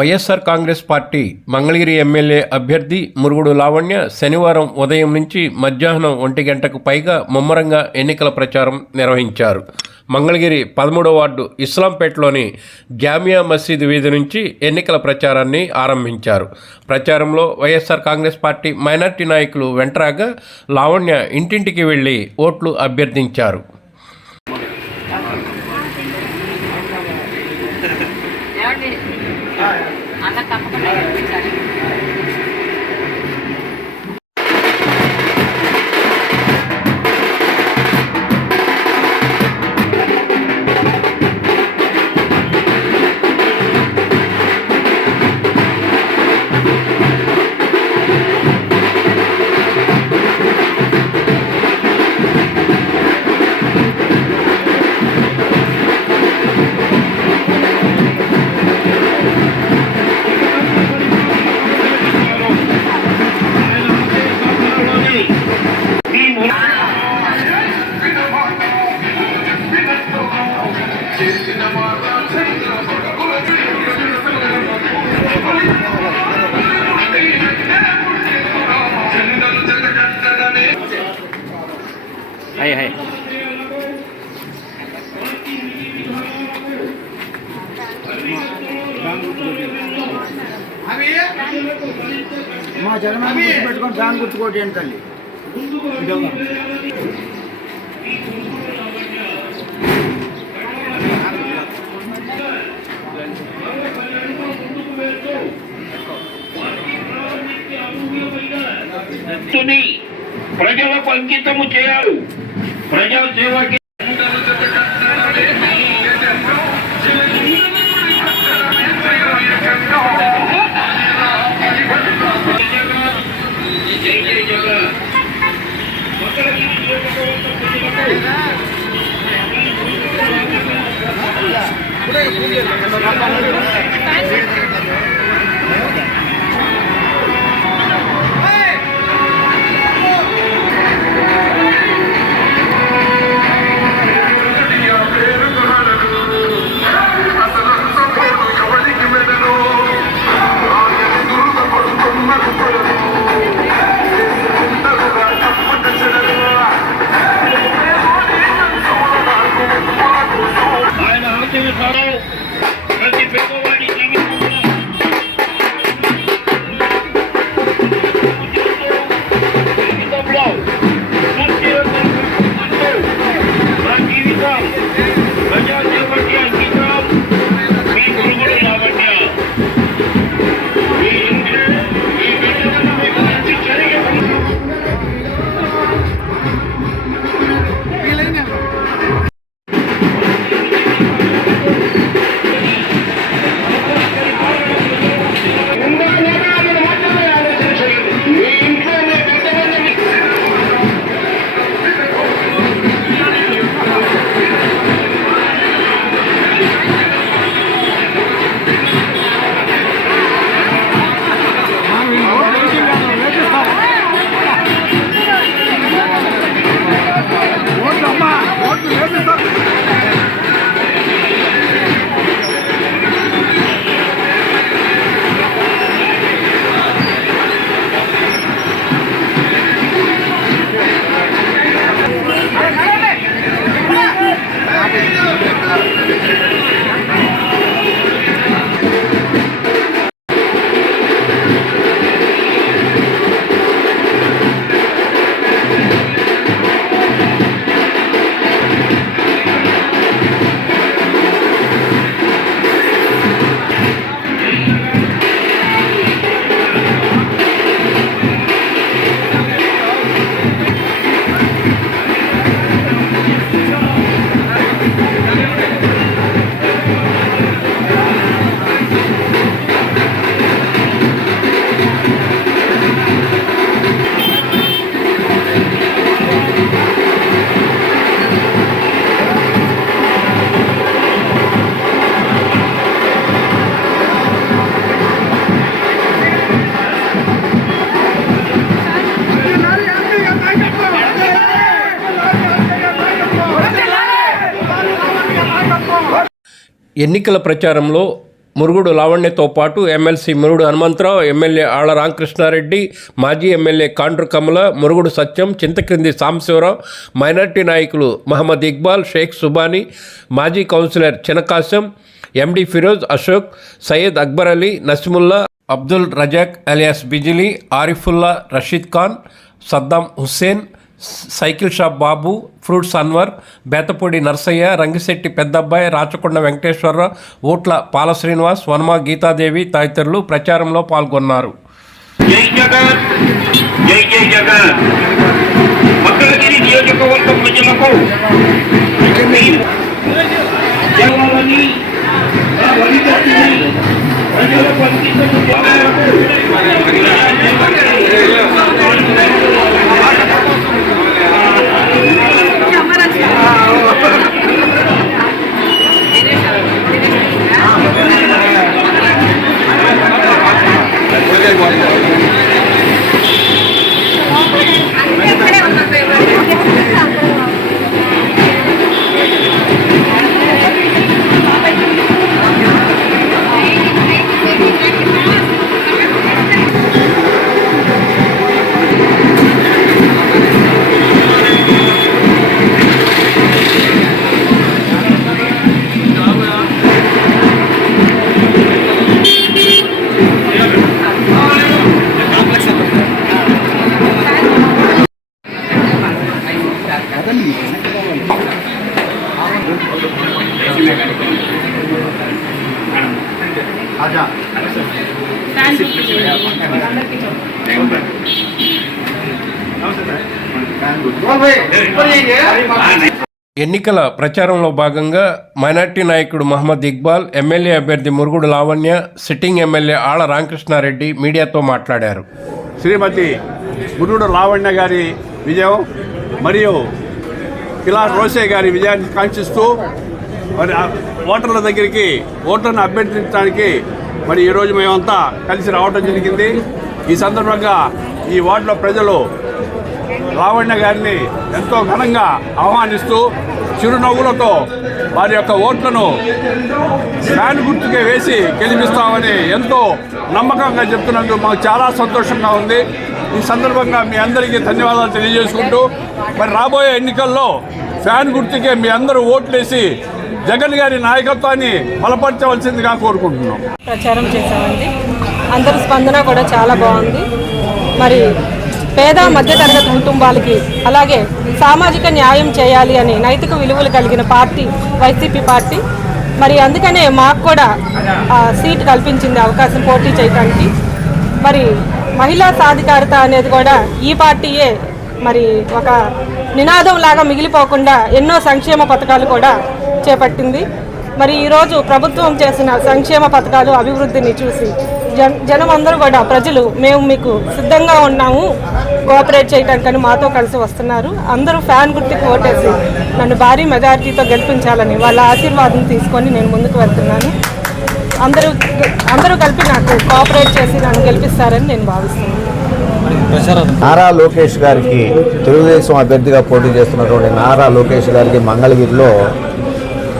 YSR Congress party Mangalagiri MLA అభ్యర్థి మురుగుడు లావణ్య శనివారం ఉదయం నుంచి మధ్యాహ్నం ఒంటి గంటకు పైగా ముమ్మరంగా ఎన్నికల ప్రచారం నిర్వహించారు. మంగళగిరి పదమూడవ వార్డు ఇస్లాంపేటలోని జామియా మసీదు వీధి నుంచి ఎన్నికల ప్రచారాన్ని ఆరంభించారు. ప్రచారంలో వైఎస్ఆర్ కాంగ్రెస్ పార్టీ మైనార్టీ నాయకులు వెంటరాగా లావణ్య ఇంటింటికి వెళ్ళి ఓట్లు అభ్యర్థించారు. है है మా జగన్ పెట్టుకొని దాని గుర్తుకోటి ఏంటి తల్లి? తుని ప్రజలకు అంకితము చేయాలి. ప్రజా సేవకి జై జై ఎన్నికల ప్రచారంలో మురుగుడు లావణ్యతో పాటు ఎమ్మెల్సీ మురుగుడు హనుమంతరావు ఎమ్మెల్యే ఆళ్ళ రామకృష్ణారెడ్డి మాజీ ఎమ్మెల్యే కాండ్రు కమల మురుగుడు సత్యం చింతక్రింది సాంబశివరావు మైనార్టీ నాయకులు మహమ్మద్ ఇక్బాల్ షేక్ సుబానీ మాజీ councillor Chinakasam MD Firoz Ashok Syed Akbar Ali Nasimulla Abdul Razak alias Bijili Arifulla Rasheed Khan Saddam Hussain cycle shop Babu fruits Anwar Bethapudi Narsaiah Rangisetti Peddabbayi Rachakonda Venkateswararao Otla Pala Srinivas Vanama Geeta Devi తదితరులు ప్రచారంలో పాల్గొన్నారు జై జగన్ జై జై జగన్ మంగళగిరి నియోజకవర్గం ప్రజలకు జగన్ ఎన్నికల ప్రచారంలో భాగంగా మైనార్టీ నాయకుడు మహమ్మద్ ఇక్బాల్ ఎమ్మెల్యే అభ్యర్థి మురుగుడు లావణ్య సిట్టింగ్ ఎమ్మెల్యే ఆళ్ళ రామకృష్ణారెడ్డి మీడియాతో మాట్లాడారు. శ్రీమతి మురుగుడు లావణ్య గారి విజయం మరియు కిలా రోసే గారి విజయాన్ని కాంక్షిస్తూ మరి ఓటర్ల దగ్గరికి ఓటర్ను అభ్యర్థించడానికి మరి ఈరోజు మేమంతా కలిసి రావడం జరిగింది. ఈ సందర్భంగా ఈ వార్డులో ప్రజలు రావణ్య గారిని ఎంతో ఘనంగా ఆహ్వానిస్తూ చిరునవ్వులతో వారి యొక్క ఓట్లను ఫ్యాన్ గుర్తుకే వేసి గెలిపిస్తామని ఎంతో నమ్మకంగా చెప్తున్నందుకు మాకు చాలా సంతోషంగా ఉంది. ఈ సందర్భంగా మీ అందరికీ ధన్యవాదాలు తెలియజేసుకుంటూ మరి రాబోయే ఎన్నికల్లో ఫ్యాన్ గుర్తుకే మీ అందరూ ఓట్లేసి జగన్ గారి నాయకత్వాన్ని బలపరచవలసిందిగా కోరుకుంటున్నాం. ప్రచారం చేశామండి. అందరి స్పందన కూడా చాలా బాగుంది. మరి పేద మధ్యతరగతి కుటుంబాలకి అలాగే సామాజిక న్యాయం చేయాలి అని నైతిక విలువలు కలిగిన పార్టీ వైసీపీ పార్టీ. మరి అందుకనే మాకు కూడా ఆ, సీట్ కల్పించింది అవకాశం పోటీ చేయడానికి మరి మహిళా సాధికారత అనేది కూడా ఈ పార్టీయే. మరి ఒక నినాదం లాగా మిగిలిపోకుండా ఎన్నో సంక్షేమ పథకాలు కూడా చేపట్టింది. మరి ఈరోజు ప్రభుత్వం చేసిన సంక్షేమ పథకాలు అభివృద్ధిని చూసి జన జనం అందరూ కూడా ప్రజలు మేము మీకు సిద్ధంగా ఉన్నాము కోఆపరేట్ చేయడానికని మాతో కలిసి వస్తున్నారు. అందరూ ఫ్యాన్ గుర్తుకు ఓటేసి నన్ను భారీ మెజారిటీతో గెలిపించాలని వాళ్ళ ఆశీర్వాదం తీసుకొని నేను ముందుకు వెళ్తున్నాను. అందరూ అందరూ కలిపి నాకు కోఆపరేట్ చేసి నన్ను గెలిపిస్తారని నేను భావిస్తున్నాను. నారా లోకేష్ గారికి తెలుగుదేశం అభ్యర్థిగా పోటీ చేస్తున్నటువంటి నారా లోకేష్ గారికి మంగళగిరిలో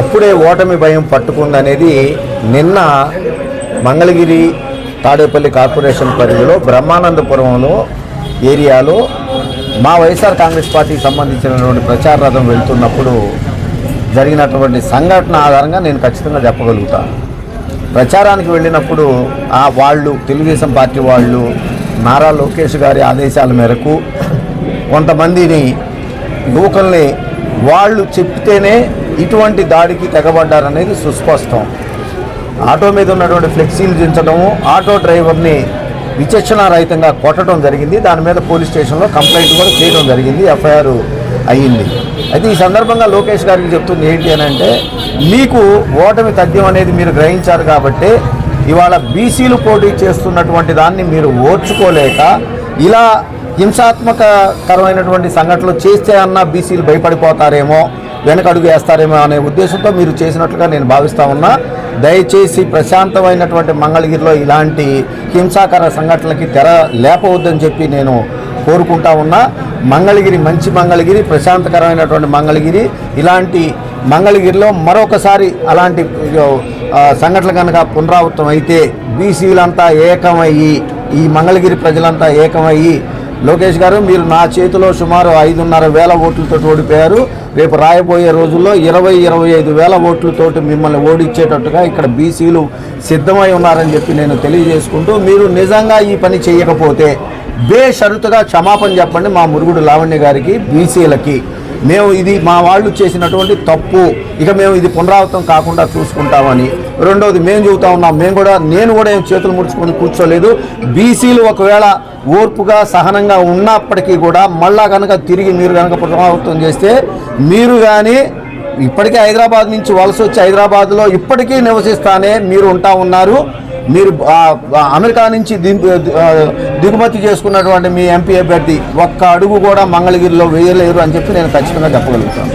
అప్పుడే ఓటమి భయం పట్టుకుందనేది నిన్న మంగళగిరి తాడేపల్లి కార్పొరేషన్ పరిధిలో బ్రహ్మానందపురంలో ఏరియాలో మా వైఎస్ఆర్ కాంగ్రెస్ పార్టీకి సంబంధించినటువంటి ప్రచార రథం వెళ్తున్నప్పుడు జరిగినటువంటి సంఘటన ఆధారంగా నేను ఖచ్చితంగా చెప్పగలుగుతాను ప్రచారానికి వెళ్ళినప్పుడు ఆ వాళ్ళు తెలుగుదేశం పార్టీ వాళ్ళు నారా లోకేష్ గారి ఆదేశాల మేరకు కొంతమందిని యువకుల్ని వాళ్ళు చెప్తేనే ఇటువంటి దాడికి తెగబడ్డారనేది సుస్పష్టం. ఆటో మీద ఉన్నటువంటి ఫ్లెక్సీలు దించడము ఆటో డ్రైవర్ని విచక్షణారహితంగా కొట్టడం జరిగింది. దాని మీద పోలీస్ స్టేషన్లో కంప్లైంట్ కూడా చేయడం జరిగింది ఎఫ్ఐఆర్ అయ్యింది అయితే ఈ సందర్భంగా లోకేష్ గారికి చెప్తుంది ఏంటి అని అంటే మీకు ఓటమి తథ్యం అనేది మీరు గ్రహించారు కాబట్టి ఇవాళ బీసీలు పోటీ చేస్తున్నటువంటి దాన్ని మీరు ఓర్చుకోలేక ఇలా హింసాత్మకకరమైనటువంటి సంఘటనలు చేస్తే అన్న బీసీలు భయపడిపోతారేమో వెనకడుగు వేస్తారేమో అనే ఉద్దేశంతో మీరు చేసినట్లుగా నేను భావిస్తా ఉన్నా. దయచేసి ప్రశాంతమైనటువంటి మంగళగిరిలో ఇలాంటి హింసాకర సంఘటనలకి తెర లేపవద్దని చెప్పి నేను కోరుకుంటా ఉన్నా. మంగళగిరి మంచి మంగళగిరి ప్రశాంతకరమైనటువంటి మంగళగిరి ఇలాంటి మంగళగిరిలో మరొకసారి అలాంటి సంఘటనలు కనుక పునరావృతం అయితే బీసీలంతా ఏకమయ్యి ఈ మంగళగిరి ప్రజలంతా ఏకమయ్యి లోకేష్ గారు మీరు నా చేతిలో సుమారు ఐదున్నర వేల ఓట్లతో ఓడిపోయారు. రేపు రాయబోయే రోజుల్లో ఇరవై ఇరవై ఐదు వేల ఓట్లతోటి మిమ్మల్ని ఓడించేటట్టుగా ఇక్కడ బీసీలు సిద్ధమై ఉన్నారని చెప్పి నేను తెలియజేసుకుంటూ మీరు నిజంగా ఈ పని చేయకపోతే బేషరతుగా క్షమాపణ చెప్పండి మా మురుగుడు లావణ్య గారికి బీసీలకి. మేము ఇది మా వాళ్ళు చేసినటువంటి తప్పు. ఇక మేము ఇది పునరావృతం కాకుండా చూసుకుంటామని. రెండవది మేము చెబుతా ఉన్నాం. మేము కూడా నేను కూడా ఏం చేతులు ముడుచుకొని కూర్చోలేదు. బీసీలు ఒకవేళ ఓర్పుగా సహనంగా ఉన్నప్పటికీ కూడా మళ్ళా కనుక తిరిగి మీరు కనుక పునరావృతం చేస్తే మీరు కానీ ఇప్పటికే హైదరాబాద్ నుంచి వలస వచ్చి హైదరాబాద్లో ఇప్పటికీ నివసిస్తానే మీరు ఉంటా ఉన్నారు. మీరు అమెరికా నుంచి దిగుమతి చేసుకున్నటువంటి మీ ఎంపీ అభ్యర్థి ఒక్క అడుగు కూడా మంగళగిరిలో వేయలేరు అని చెప్పి నేను ఖచ్చితంగా చెప్పగలుగుతాను.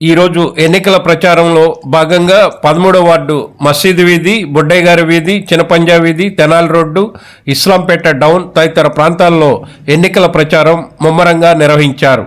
ఈరోజు ఎన్నికల ప్రచారంలో భాగంగా పదమూడవ వార్డు మసీదు వీధి బుడ్డయ్య గారి వీధి చినపంజా వీధి తెనాలి రోడ్డు ఇస్లాంపేట డౌన్ తదితర ప్రాంతాల్లో ఎన్నికల ప్రచారం ముమ్మరంగా నిర్వహించారు.